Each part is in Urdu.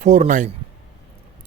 49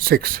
6।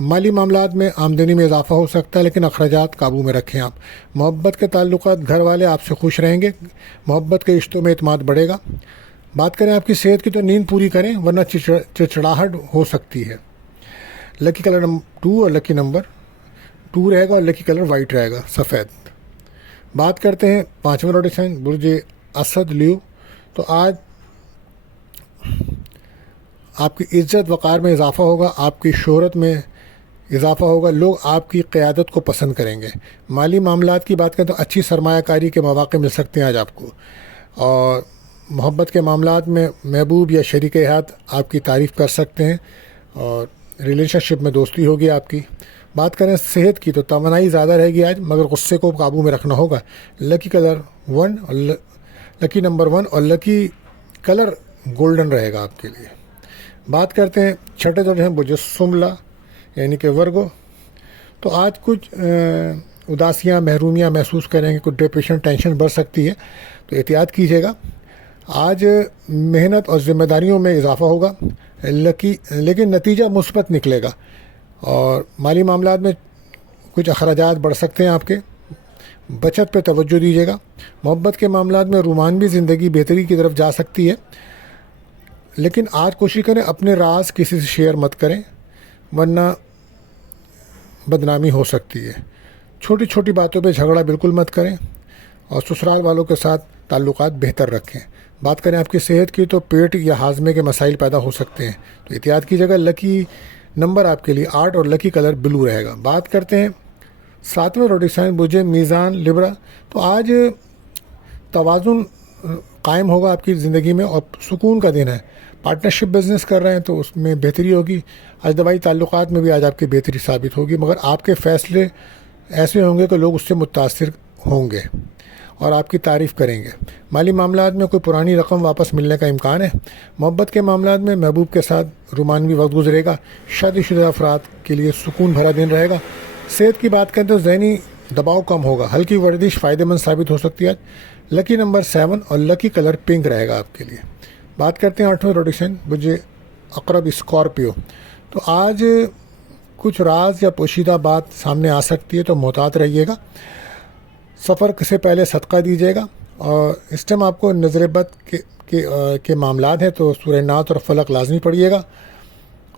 مالی معاملات میں آمدنی میں اضافہ ہو سکتا ہے، لیکن اخراجات قابو میں رکھیں آپ۔ محبت کے تعلقات، گھر والے آپ سے خوش رہیں گے، محبت کے رشتوں میں اعتماد بڑھے گا۔ بات کریں آپ کی صحت کی تو نیند پوری کریں ورنہ چڑچڑاہٹ ہو سکتی ہے۔ لکی کلر 2 اور لکی نمبر 2 رہے گا، اور لکی کلر وائٹ رہے گا، سفید۔ بات کرتے ہیں 5واں روٹیشن برج اسد لیو۔ تو آج آپ کی عزت وقار میں اضافہ ہوگا، آپ کی شہرت میں اضافہ ہوگا، لوگ آپ کی قیادت کو پسند کریں گے۔ مالی معاملات کی بات کریں تو اچھی سرمایہ کاری کے مواقع مل سکتے ہیں آج آپ کو، اور محبت کے معاملات میں محبوب یا شریک حیات آپ کی تعریف کر سکتے ہیں، اور ریلیشن شپ میں دوستی ہوگی آپ کی۔ بات کریں صحت کی تو توانائی زیادہ رہے گی آج، مگر غصے کو قابو میں رکھنا ہوگا۔ لکی کلر 1 اور لکی نمبر 1 اور لکی کلر گولڈن رہے گا آپ کے لیے۔ بات کرتے ہیں چھٹے جو ہیں برج سملا یعنی کہ ورگو۔ تو آج کچھ اداسیاں، محرومیاں محسوس کریں گے، کچھ ڈپریشن، ٹینشن بڑھ سکتی ہے، تو احتیاط کیجیے گا۔ آج محنت اور ذمہ داریوں میں اضافہ ہوگا، لیکن نتیجہ مثبت نکلے گا، اور مالی معاملات میں کچھ اخراجات بڑھ سکتے ہیں آپ کے، بچت پہ توجہ دیجیے گا۔ محبت کے معاملات میں رومانوی زندگی بہتری کی طرف جا سکتی ہے، لیکن آج کوشش کریں اپنے راز کسی سے شیئر مت کریں ورنہ بدنامی ہو سکتی ہے۔ چھوٹی چھوٹی باتوں پہ جھگڑا بالکل مت کریں، اور سسرال والوں کے ساتھ تعلقات بہتر رکھیں۔ بات کریں آپ کی صحت کی تو پیٹ یا ہاضمے کے مسائل پیدا ہو سکتے ہیں، تو احتیاط کی جگہ۔ لکی نمبر آپ کے لیے 8 اور لکی کلر بلو رہے گا۔ بات کرتے ہیں 7ویں روٹیشن برج میزان لبرا۔ تو آج توازن قائم ہوگا آپ کی زندگی میں، اور سکون کا دن ہے۔ پارٹنرشپ بزنس کر رہے ہیں تو اس میں بہتری ہوگی۔ اجتماعی تعلقات میں بھی آج آپ کی بہتری ثابت ہوگی، مگر آپ کے فیصلے ایسے ہوں گے کہ لوگ اس سے متاثر ہوں گے اور آپ کی تعریف کریں گے۔ مالی معاملات میں کوئی پرانی رقم واپس ملنے کا امکان ہے۔ محبت کے معاملات میں محبوب کے ساتھ رومانوی وقت گزرے گا۔ شادی شدہ افراد کے لیے سکون بھرا دن رہے گا۔ صحت کی بات کریں تو ذہنی دباؤ کم ہوگا، ہلکی ورزش فائدہ مند ثابت ہو سکتی ہے۔ لکی نمبر 7 اور لکی کلر پنک رہے گا آپ کے لیے۔ بات کرتے ہیں 8ویں روٹیشن برج عقرب اسکارپیو۔ تو آج کچھ راز یا پوشیدہ بات سامنے آ سکتی ہے، تو محتاط رہیے گا۔ سفر سے پہلے صدقہ دیجیے گا، اور اس ٹائم آپ کو نظر بد کے معاملات ہیں تو سورہ نعت اور فلق لازمی پڑھیے گا،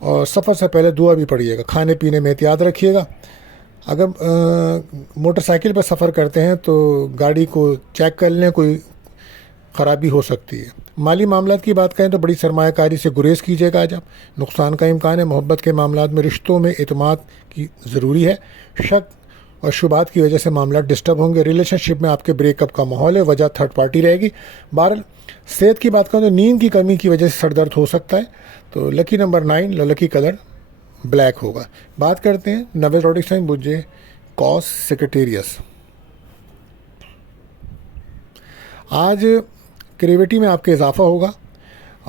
اور سفر سے پہلے دعا بھی پڑھیے گا۔ کھانے پینے میں احتیاط رکھیے گا۔ اگر موٹر سائیکل پر سفر کرتے ہیں تو گاڑی کو چیک کر لیں، کوئی خرابی ہو سکتی ہے۔ مالی معاملات کی بات کریں تو بڑی سرمایہ کاری سے گریز کیجیے گا آج آپ، نقصان کا امکان ہے۔ محبت کے معاملات میں رشتوں میں اعتماد کی ضروری ہے، شک اور شبہات کی وجہ سے معاملات ڈسٹرب ہوں گے۔ ریلیشن شپ میں آپ کے بریک اپ کا ماحول ہے، وجہ تھرڈ پارٹی رہے گی۔ بہرحال صحت کی بات کریں تو نیند کی کمی کی وجہ سے سر درد ہو سکتا ہے، تو لکی نمبر 9 لکی کلر بلیک ہوگا۔ بات کرتے ہیں 9ویں روٹیشن برج کوس سیکریٹیریس۔ آج کریویٹی میں آپ کے اضافہ ہوگا،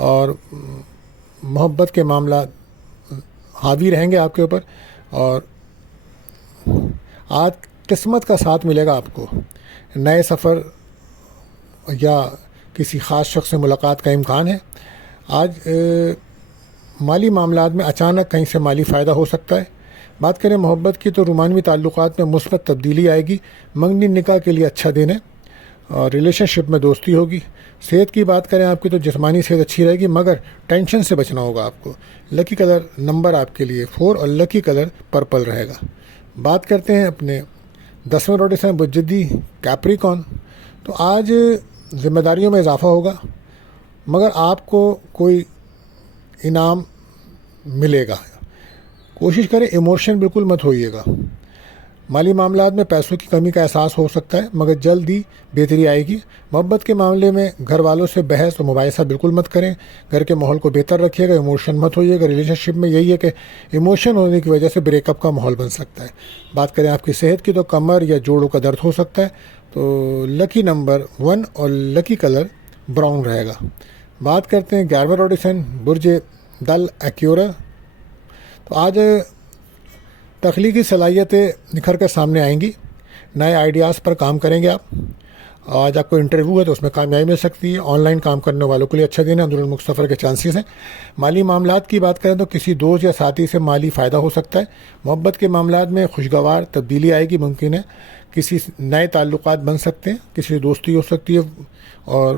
اور محبت کے معاملات حاوی رہیں گے آپ کے اوپر، اور آج قسمت کا ساتھ ملے گا آپ کو۔ نئے سفر یا کسی خاص شخص سے ملاقات کا امکان ہے۔ آج مالی معاملات میں اچانک کہیں سے مالی فائدہ ہو سکتا ہے۔ بات کریں محبت کی تو رومانوی تعلقات میں مثبت تبدیلی آئے گی۔ منگنی نکاح کے لیے اچھا دن ہے، اور ریلیشن شپ میں دوستی ہوگی۔ صحت کی بات کریں آپ کی تو جسمانی صحت اچھی رہے گی، مگر ٹینشن سے بچنا ہوگا آپ کو۔ لکی کلر نمبر آپ کے لیے 4 اور لکی کلر پرپل رہے گا۔ بات کرتے ہیں اپنے 10ویں روٹیشن برج کیپریکون۔ تو آج ذمہ داریوں میں اضافہ ہوگا، مگر آپ کو کوئی انعام ملے گا۔ کوشش کریں ایموشن بالکل مت ہوئیے گا۔ مالی معاملات میں پیسوں کی کمی کا احساس ہو سکتا ہے، مگر جلد ہی بہتری آئے گی۔ محبت کے معاملے میں گھر والوں سے بحث و مباحثہ بالکل مت کریں، گھر کے ماحول کو بہتر رکھیے گا، ایموشن مت ہوئیے گا۔ ریلیشن شپ میں یہی ہے کہ ایموشن ہونے کی وجہ سے بریک اپ کا ماحول بن سکتا ہے۔ بات کریں آپ کی صحت کی تو کمر یا جوڑوں کا درد ہو سکتا ہے، تو لکی نمبر 1 اور لکی کلر براؤن رہے گا۔ بات کرتے ہیں 11ویں روٹیشن برج دل ایکیورا۔ تو آج تخلیقی صلاحیتیں نکھر کر سامنے آئیں گی، نئے آئیڈیاز پر کام کریں گے آپ، آج آپ کو انٹرویو ہے تو اس میں کامیابی مل سکتی ہے. آن لائن کام کرنے والوں کے لیے اچھا دن ہے, اندرون ملک سفر کے چانسز ہیں. مالی معاملات کی بات کریں تو کسی دوست یا ساتھی سے مالی فائدہ ہو سکتا ہے. محبت کے معاملات میں خوشگوار تبدیلی آئے گی, ممکن ہے کسی نئے تعلقات بن سکتے ہیں, کسی سے دوستی ہو سکتی ہے اور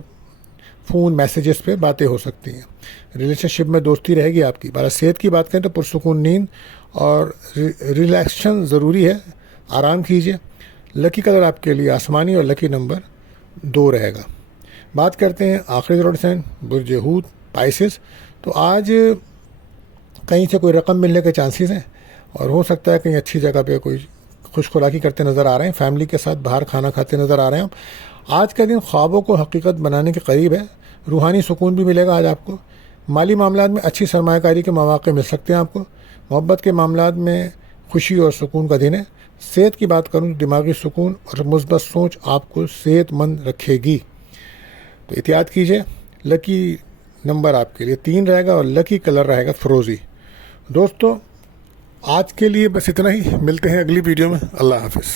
فون میسیجز پہ باتیں ہو سکتی ہیں. ریلیشن شپ میں دوستی رہے گی آپ کی. بارہ صحت کی بات کریں تو پرسکون نیند اور ریلیکسیشن ضروری ہے, آرام کیجیے. لکی کلر آپ کے لیے آسمانی اور لکی نمبر 2 رہے گا. بات کرتے ہیں آخری زوڈ سائن برج حوت پائسس. تو آج کہیں سے کوئی رقم ملنے کے چانسز ہیں اور ہو سکتا ہے کہیں اچھی جگہ پہ کوئی خوش خوراکی کرتے نظر آ رہے ہیں, فیملی کے ساتھ باہر کھانا کھاتے نظر آ رہے ہیں. آج کا دن خوابوں کو حقیقت بنانے کے قریب ہے. روحانی سکون بھی ملے گا آج آپ کو. مالی معاملات میں اچھی سرمایہ کاری کے مواقع مل سکتے ہیں آپ کو. محبت کے معاملات میں خوشی اور سکون کا دن ہے. صحت کی بات کروں تو دماغی سکون اور مثبت سوچ آپ کو صحت مند رکھے گی, تو احتیاط کیجیے. لکی نمبر آپ کے لیے 3 رہے گا اور لکی کلر رہے گا فروزی. دوستو آج کے لیے بس اتنا ہی, ملتے ہیں اگلی ویڈیو میں. اللہ حافظ.